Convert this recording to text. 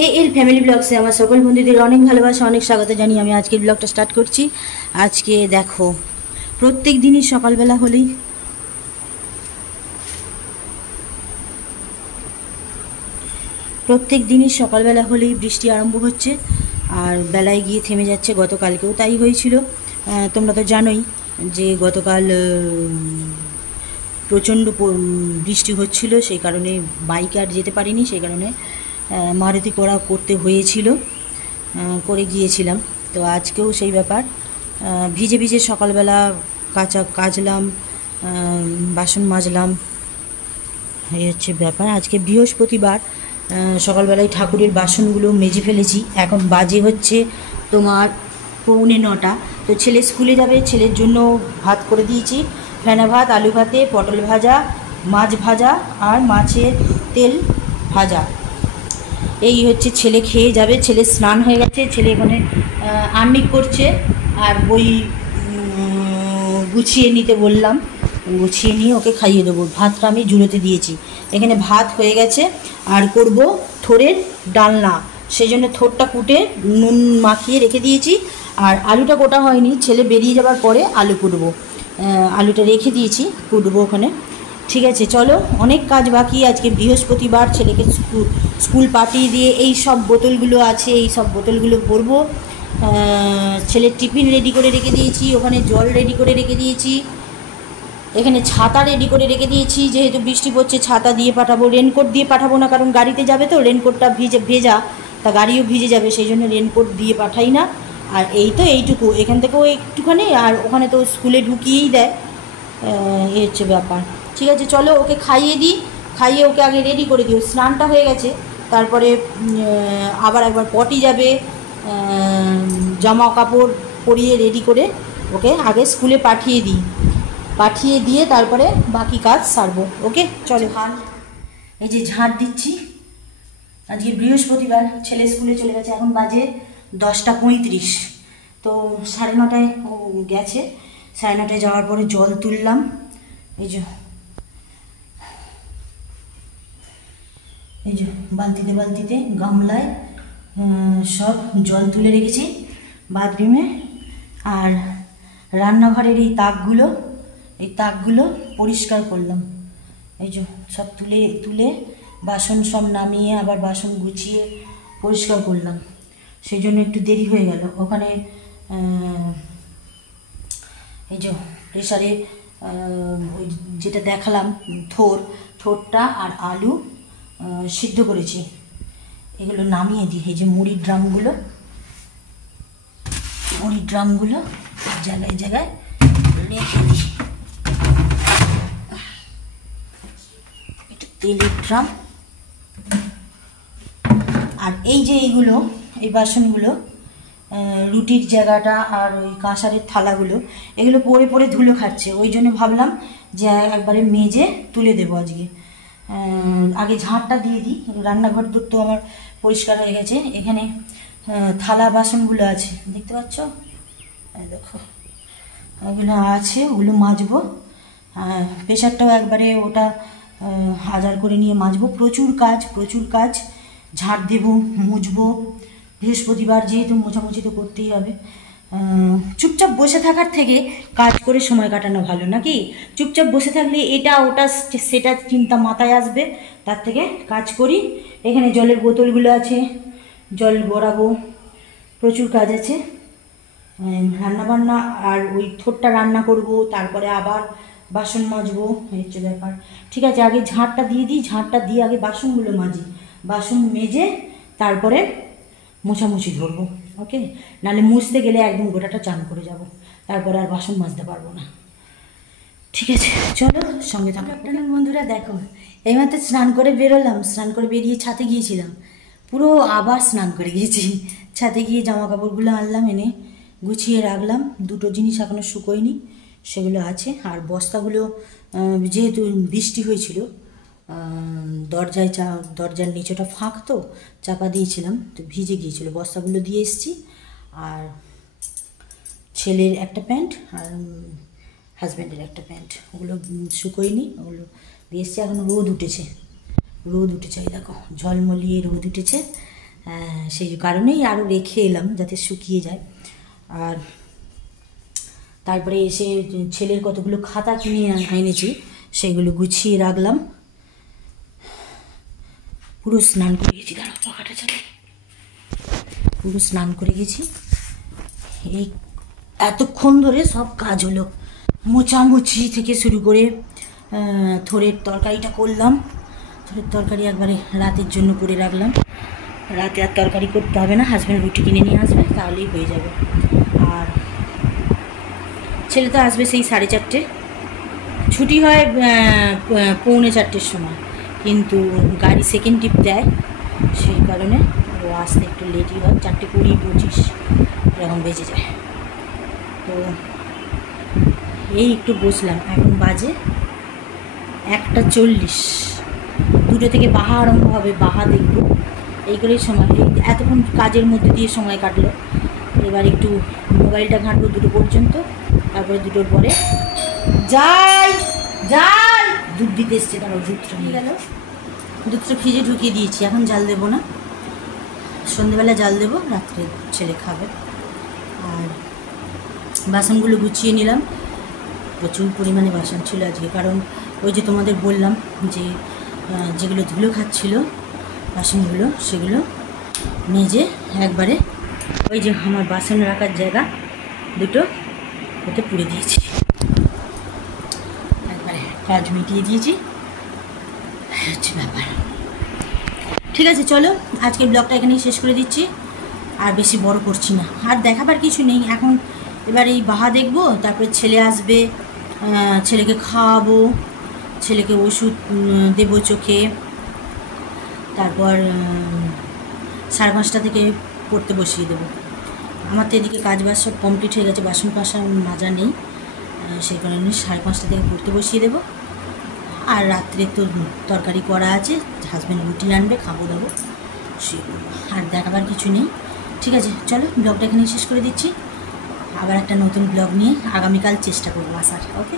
এল family ব্লগসে আমার সকল বন্ধুদের অনেক ভালোবাসা, অনেক স্বাগত জানিয়ে আমি আজকের ব্লগটা স্টার্ট করছি। আজকে দেখো, প্রত্যেক দিনই সকালবেলা হলেই বৃষ্টি আরম্ভ হচ্ছে আর বেলায় গিয়ে থেমে যাচ্ছে। গতকালকেও তাই হয়েছিল। তোমরা তো জানোই যে গতকাল প্রচণ্ড বৃষ্টি হচ্ছিল, সেই কারণে বাইকে আর যেতে পারিনি। সেই কারণে মারুতি করতে হয়েছিল, করে গিয়েছিলাম। তো আজকেও সেই ব্যাপার, ভিজে ভিজে সকালবেলা কাচলাম, বাসন মাজলাম, এই হচ্ছে ব্যাপার। আজকে বৃহস্পতিবার, সকালবেলায় ঠাকুরের বাসনগুলো মেজে ফেলেছি। এখন বাজে হচ্ছে তোমার 8:45। তো ছেলে স্কুলে যাবে, ছেলের জন্য ভাত করে দিয়েছি, ফেনা ভাত, আলু ভাতে, পটল ভাজা, মাছ ভাজা আর মাছের তেল ভাজা। এই হচ্ছে, ছেলে খেয়ে যাবে। ছেলে স্নান হয়ে গেছে, ছেলে এখানে আর্নিক করছে আর বই গুছিয়ে নিতে বললাম, গুছিয়ে নিয়ে ওকে খাইয়ে দেবো। ভাতটা আমি জুড়োতে দিয়েছি, এখানে ভাত হয়ে গেছে। আর করব থোড়ের ডালনা, সেই জন্য থোড়টা কুটে নুন মাখিয়ে রেখে দিয়েছি। আর আলুটা কোটা হয়নি, ছেলে বেরিয়ে যাবার পরে আলু কুটবো। আলুটা রেখে দিয়েছি, কুটবো ওখানে। ঠিক আছে, চলো। অনেক কাজ বাকি, আজকে বৃহস্পতিবার। ছেলেকে স্কুল পাঠিয়ে দিয়ে এই সব বোতলগুলো আছে, এই সব বোতলগুলো ভরবো। ছেলের টিফিন রেডি করে রেখে দিয়েছি, ওখানে জল রেডি করে রেখে দিয়েছি, এখানে ছাতা রেডি করে রেখে দিয়েছি। যেহেতু বৃষ্টি পড়ছে, ছাতা দিয়ে পাঠাবো, রেনকোট দিয়ে পাঠাবো না, কারণ গাড়িতে যাবে তো, রেনকোটটা ভেজা, তা গাড়িও ভিজে যাবে, সেই জন্য রেনকোট দিয়ে পাঠাই না। আর এই তো এইটুকু, এখান থেকেও একটুখানি, আর ওখানে তো স্কুলে ঢুকিয়েই দেয়। এই হচ্ছে ব্যাপার। ঠিক আছে, চলো ওকে খাইয়ে দিই। খাইয়ে ওকে আগে রেডি করে দিও। স্নানটা হয়ে গেছে, তারপরে আবার একবার পটি যাবে, জামা কাপড় পরিয়ে রেডি করে ওকে আগে স্কুলে পাঠিয়ে দিয়ে তারপরে বাকি কাজ সারবো। ওকে, চলো। এই যে ঝাঁট দিচ্ছি, আজকে বৃহস্পতিবার, ছেলে স্কুলে চলে গেছে। এখন বাজে 10:35। তো 9:30 ও গেছে। 9:30 যাওয়ার পরে জল তুললাম। এই যে বালতিতে গামলায় সব জল তুলে রেখেছি বাথরুমে। আর রান্নাঘরের এই তাকগুলো পরিষ্কার করলাম। এই যে সব তুলে বাসন সব নামিয়ে আবার বাসন গুছিয়ে পরিষ্কার করলাম, সেই জন্য একটু দেরি হয়ে গেল। ওখানে এই যে প্রেসারে ওই যেটা দেখালাম, থোড়টা আর আলু সিদ্ধ করেছি, এগুলো নামিয়ে দিই। এই যে মুড়ির ড্রামগুলো জায়গায় জায়গায় রেখে দিই। এটা তেলের ড্রাম। আর এই যে এই বাসনগুলো, রুটির জায়গাটা আর ওই কাঁসারের থালাগুলো, এগুলো পরে পরে ধুলো খাচ্ছে। ওই জন্য ভাবলাম যে একবারে মেজে তুলে দেবো আজকে। আগে ঝাঁটটা দিয়ে দিই। রান্নাঘর তো আমার পরিষ্কার হয়ে গেছে। এখানে থালা বাসনগুলো আছে, দেখতে পাচ্ছ, দেখো ওগুলো আছে, ওগুলো মাজবো। প্রেশারটাও একবারে ওটা হাজার করে নিয়ে মাজবো। প্রচুর কাজ, ঝাঁট দেবো, মুছবো। বৃহস্পতিবার যেহেতু মোছামুছি তো করতেই হবে। চুপচাপ বসে থাকার থেকে কাজ করে সময় কাটানো ভালো, নাকি? চুপচাপ বসে থাকলে এটা ওটা সেটা চিন্তা মাথায় আসবে, তার থেকে কাজ করি। এখানে জলের বোতলগুলো আছে, জল ভরাবো। প্রচুর কাজ আছে, রান্নাবান্না। আর ওই থোড়টা রান্না করব, তারপরে আবার বাসন মাজবো, এই হচ্ছে ব্যাপার। ঠিক আছে, আগে ঝাঁটটা দিয়ে দিই। ঝাঁটটা দিয়ে আগে বাসনগুলো মাজি, বাসন মেজে তারপরে মোছামুছি ধরবো। ওকে, নাহলে মুছতে গেলে একদম গোটাটা চান করে যাব, তারপরে আর বাসন মাজতে পারবো না। ঠিক আছে, চলো সঙ্গে থাকো। আপনার বন্ধুরা দেখো, এইমাত্র স্নান করে বেরোলাম। স্নান করে বেরিয়ে ছাদে গিয়েছিলাম, পুরো আবার স্নান করে গিয়েছি। ছাদে গিয়ে জামা কাপড়গুলো আনলাম, এনে গুছিয়ে রাখলাম। দুটো জিনিস এখনও শুকোয়নি, সেগুলো আছে। আর বস্তাগুলো যেহেতু বৃষ্টি হয়েছিল, দরজার নিচেটা ফাঁক, তো চাপা দিয়েছিলাম, তো ভিজে গিয়েছিল। বস্তাগুলো দিয়ে এসেছি। আর ছেলের একটা প্যান্ট আর হাজব্যান্ডের একটা প্যান্ট, ওগুলো শুকোয়নি, ওগুলো দিয়ে এসেছি। এখন রোদ উঠেছে, এই দেখো, ঝলমলিয়ে রোদ উঠেছে। সেই কারণেই আরও রেখে এলাম যাতে শুকিয়ে যায়। আর তারপরে এসে ছেলের কতগুলো খাতা কিনে এনেছি, সেগুলো গুছিয়ে রাখলাম। পুরো স্নান করে গেছি, দাঁড়াও পাখাটা চালাই, পুরো স্নান করে গেছি। এই এতক্ষণ ধরে সব কাজ হলো, মোচামুচি থেকে শুরু করে থোড়ের তরকারিটা করলাম। থোড়ের তরকারি একবারে রাতের জন্য করে রাখলাম, রাতে আর তরকারি করতে হবে না, হাজব্যান্ড রুটি কিনে নিয়ে আসবে, তাহলেই হয়ে যাবে। আর ছেলে তো আসবে সেই 4:30, ছুটি হয় 3:45 সময়, কিন্তু গাড়ি সেকেন্ড ট্রিপ দেয়, সেই কারণে ও আসতে একটু লেটই হয়, 4:20-25 এরকম বেজে যায়। তো এই একটু বসলাম, এখন বাজে 1:40, 2টো থেকে বাহা আরম্ভ হবে, বাহা দেখব, এই করেই সময়, এতক্ষণ কাজের মধ্যে দিয়ে সময় কাটলো। এবার একটু মোবাইলটা ঘাঁটবো 2টো পর্যন্ত, তারপরে 2টোর পরে যাই দুধ দিতে এসছে, তারপর দুধটা নিয়ে গেল, দুধটা ফ্রিজে ঢুকিয়ে দিয়েছি, এখন জাল দেবো না, সন্ধ্যেবেলা জাল দেবো, রাত্রে ছেলে খাবে। আর বাসনগুলো গুছিয়ে নিলাম, প্রচুর পরিমাণে বাসন ছিল আজকে, কারণ ওই যে তোমাদের বললাম যে যেগুলো ধুলো খাচ্ছিল বাসনগুলো, সেগুলো মেজে একবারে ওই যে আমার বাসন রাখার জায়গা 2টো ওতে পুড়ে দিয়েছি, একবারে কাজ মিটিয়ে দিয়েছি, হচ্ছে ব্যাপার। ঠিক আছে, চলো আজকের ব্লগটা এখানেই শেষ করে দিচ্ছি, আর বেশি বড় করছি না, আর দেখাবার কিছু নেই এখন। এবার এই বাহা দেখবো, তারপরে ছেলে আসবে, ছেলেকে খাওয়াবো, ছেলেকে ওষুধ দেবো চোখে, তারপর 5:30 থেকে পড়তে বসিয়ে দেবো। আমার তো এদিকে কাজ বাজ সব কমপ্লিট হয়ে গেছে, বাসন কাঁসা মাজা নেই, সেই কারণে 5:30 থেকে পড়তে বসিয়ে দেবো। আর রাত্রে তো তরকারি করা আছে, হাজব্যান্ড রুটি আনবে, খাবো দাবো, সেগুলো আর দেখাবার কিছু নেই। ঠিক আছে, চলো ব্লগটা এখানেই শেষ করে দিচ্ছি, আবার একটা নতুন ব্লগ নিয়ে আগামীকাল চেষ্টা করবো আসার। ওকে।